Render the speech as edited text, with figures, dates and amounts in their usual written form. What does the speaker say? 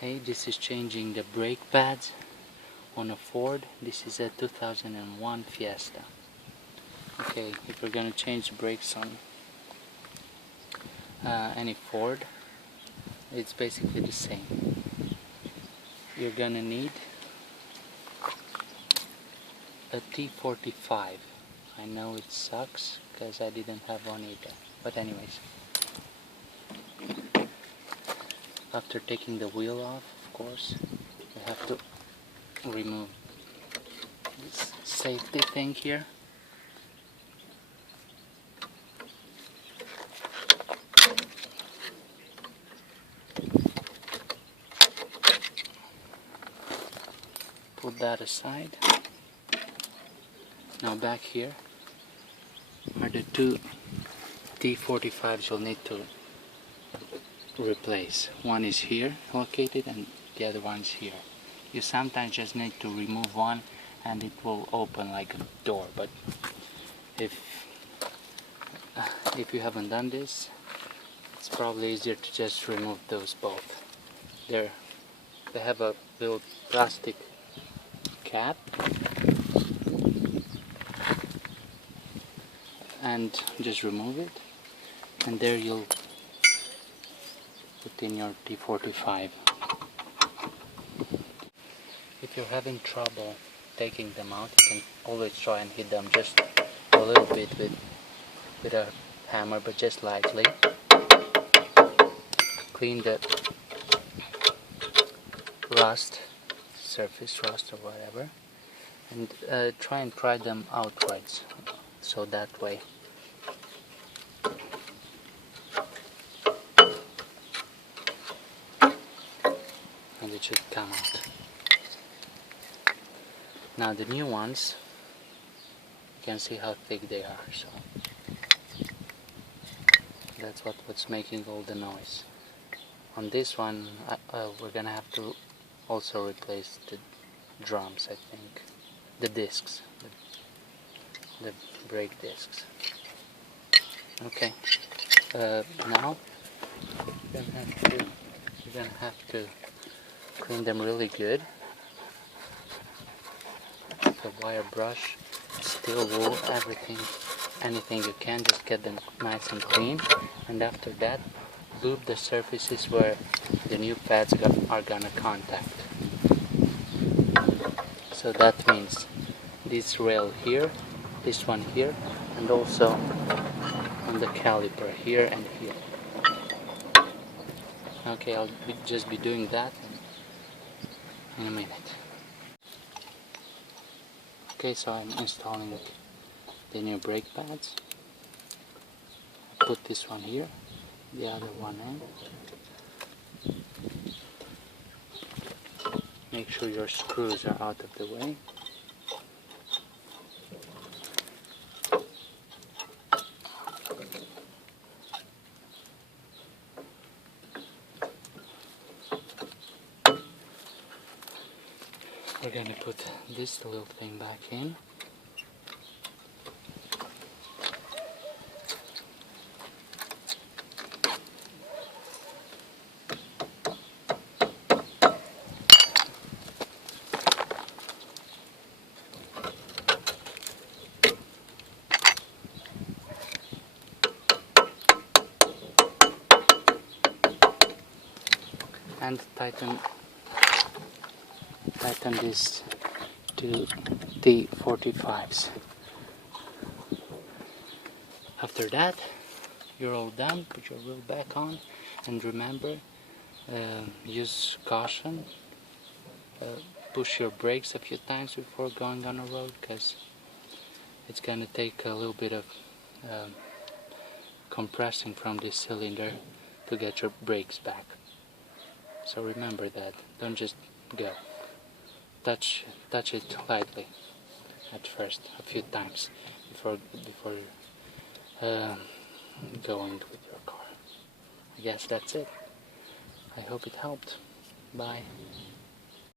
Hey, this is changing the brake pads on a Ford. This is a 2001 Fiesta. Okay, if we're gonna change the brakes on any Ford, it's basically the same. You're gonna need a T45. I know it sucks because I didn't have one either, but anyways, after taking the wheel off, of course, we have to remove this safety thing here. Put that aside. Now back here are the two T45s you'll need to replace. One is here located and the other one's here. You sometimes just need to remove one and it will open like a door, but if you haven't done this, it's probably easier to just remove those both. They have a little plastic cap and just remove it, and there you'll put in your T45. If you're having trouble taking them out, you can always try and hit them just a little bit with a hammer, but just lightly. Clean the rust, surface rust or whatever, and try and pry them outwards, so that way and it should come out. Now the new ones, you can see how thick they are, so that's what's making all the noise. On this one, we're gonna have to also replace the drums, I think, the discs, the brake discs. Okay, now you're gonna have to clean them really good. The wire brush, steel wool, everything, anything you can, just get them nice and clean. And after that, lube the surfaces where the new pads are gonna contact. So that means this rail here, this one here, and also on the caliper here and here. Okay, I'll just be doing that in a minute. Okay, so I'm installing the new brake pads. I put this one here, the other one in. Make sure your screws are out of the way. We're gonna put this little thing back in. And tighten these two T45s. After that, you're all done. Put your wheel back on, and remember, use caution. Push your brakes a few times before going on a road, because it's gonna take a little bit of compressing from this cylinder to get your brakes back. So remember that. Don't just go. Touch it lightly at first, a few times before going with your car. I guess that's it. I hope it helped. Bye.